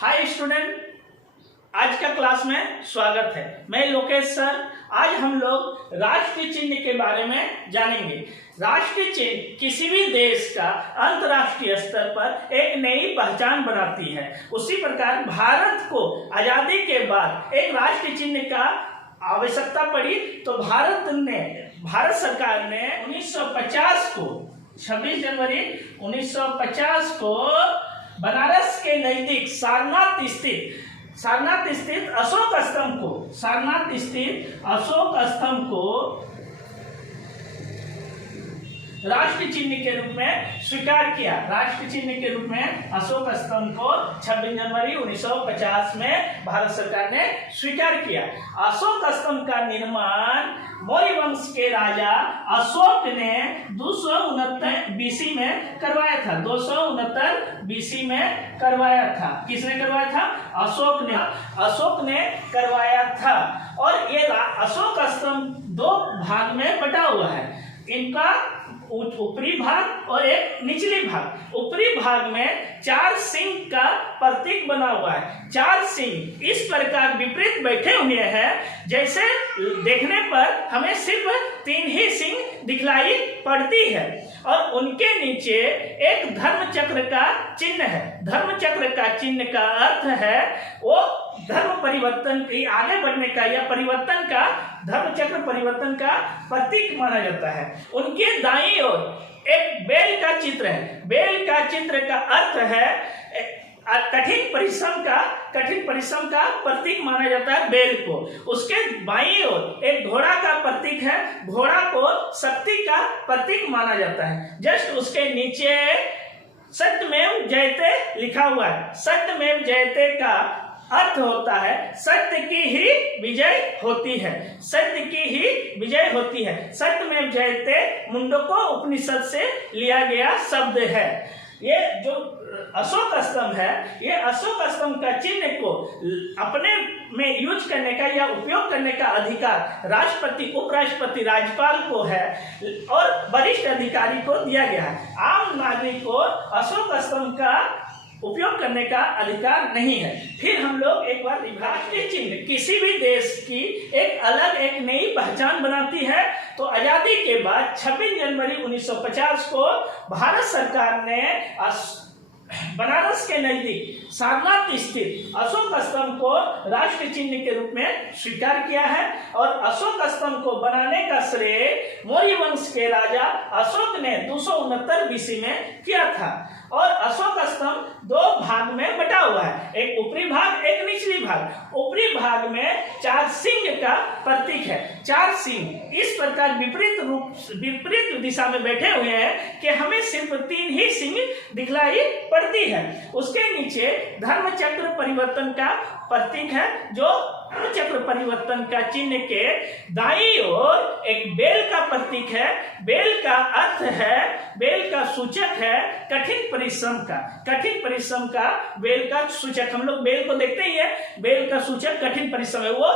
Hi student, आज का class में स्वागत है। मैं लोकेश सर। आज हम लोग राष्ट्रीय चिन्ह के बारे में जानेंगे। राष्ट्रीय चिन्ह किसी भी देश का अंतर्राष्ट्रीय स्तर पर एक नई पहचान बनाती है। उसी प्रकार भारत को आजादी के बाद एक राष्ट्रीय चिन्ह का आवश्यकता पड़ी, तो भारत सरकार ने 1950 को 26 जनवरी 1950 को बनारस के नजदीक सारनाथ स्थित अशोक स्तंभ को राष्ट्रीय चिन्ह के रूप में स्वीकार किया। राष्ट्रीय चिन्ह के रूप में अशोक स्तंभ को 26 जनवरी 1950 में भारत सरकार ने स्वीकार किया। अशोक स्तंभ का निर्माण मौर्य वंश के राजा अशोक ने 269 बीसी में करवाया था। 269 बीसी में करवाया था। किसने करवाया था? अशोक ने करवाया था। और ये अशोक स्तंभ दो भाग में बटा हुआ है। इनका ऊपरी भाग और एक निचली भाग। ऊपरी भाग में 4 सिंह का प्रतीक बना हुआ है। 4 सिंह इस प्रकार विपरीत बैठे हुए हैं, जैसे देखने पर हमें सिर्फ 3 ही सिंह दिखलाई पड़ती है। और उनके नीचे एक धर्म चक्र का चिन्ह है। धर्म चक्र का चिन्ह का अर्थ है वो धर्म परिवर्तन की आगे बढ़ने का या परिवर्तन का, धर्म चक्र परिवर्तन का प्रतीक माना जाता है। उनके दाईं ओर एक बेल का चित्र है। बेल का चित्र का अर्थ है कठिन परिश्रम का प्रतीक माना जाता है बेल को। उसके बाईं ओर एक घोड़ा का प्रतीक है। घोड़ा को शक्ति का प्रतीक माना जाता है। जस्ट उसके नीचे सत्यमेव जयते लिखा हुआ है। सत्यमेव जयते का अर्थ होता है सत्य की ही विजय होती है। सत्य की ही विजय होती है। सत्यमेव जयते मुंडको उपनिषद से लिया गया शब्द है। ये जो अशोक स्तंभ है, ये अशोक स्तंभ का चिन्ह को अपने में यूज करने का या उपयोग करने का अधिकार राष्ट्रपति, उपराष्ट्रपति, राज्यपाल को है और वरिष्ठ अधिकारी को दिया गया है। आम नागरिक को अशोक स्तंभ का उपयोग करने का अधिकार नहीं है। फिर हम लोग एक बार राष्ट्रीय चिन्ह किसी भी देश की एक नई पहचान बनाती है। तो आजादी के बाद 26 जनवरी 1950 को भारत सरकार ने बनारस के नजदीक सारनाथ स्थित अशोक स्तंभ को राष्ट्रीय चिन्ह के रूप में स्वीकार किया है। और अशोक स्तंभ को बनाने का श्रेय मौर्य वंश के राजा अशोक ने 269 बीसी में किया था। और अशोक स्तंभ 2 भाग में बटा हुआ है, एक ऊपरी भाग, एक निचली भाग। ऊपरी भाग में 4 सिंह का प्रतीक है। 4 सिंह इस प्रकार विपरीत दिशा में बैठे हुए हैं कि हमें सिर्फ 3 ही सिंह दिखलाई पड़ती है। उसके नीचे धर्म चक्र परिवर्तन का प्रतीक है, जो धर्म चक्र परिवर्तन का चिन्ह के दाईं ओर एक बेल का प्रतीक है। बेल का अर्थ है, बेल का सूचक है कठिन परिश्रम का बेल का सूचक। हम लोग बेल को देखते ही है, बेल का सूचक कठिन परिश्रम है। वो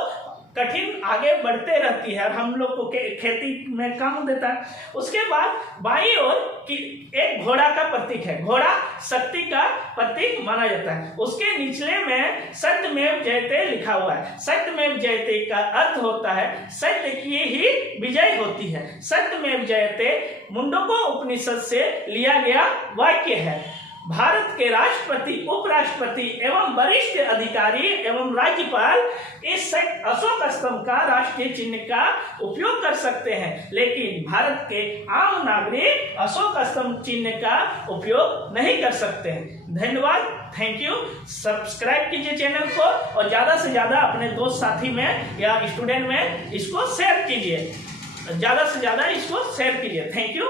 कठिन आगे बढ़ते रहती है और हम लोग को खेती में काम देता है। उसके बाद बाईं ओर एक घोड़ा का प्रतीक है। घोड़ा शक्ति का प्रतीक माना जाता है। उसके निचले में सत्यमेव जयते लिखा हुआ है। सत्यमेव जयते का अर्थ होता है सत्य की ही विजय होती है। सत्यमेव जयते मुंडको उपनिषद से लिया गया वाक्य है। भारत के राष्ट्रपति, उपराष्ट्रपति एवं वरिष्ठ अधिकारी एवं राज्यपाल इस अशोक स्तंभ का राष्ट्रीय चिन्ह का उपयोग कर सकते हैं, लेकिन भारत के आम नागरिक अशोक स्तंभ चिन्ह का उपयोग नहीं कर सकते हैं। धन्यवाद, थैंक यू। सब्सक्राइब कीजिए चैनल को और ज्यादा से ज्यादा अपने दोस्त साथी में या स्टूडेंट में इसको शेयर कीजिए। ज्यादा से ज्यादा इसको शेयर कीजिए। Thank you.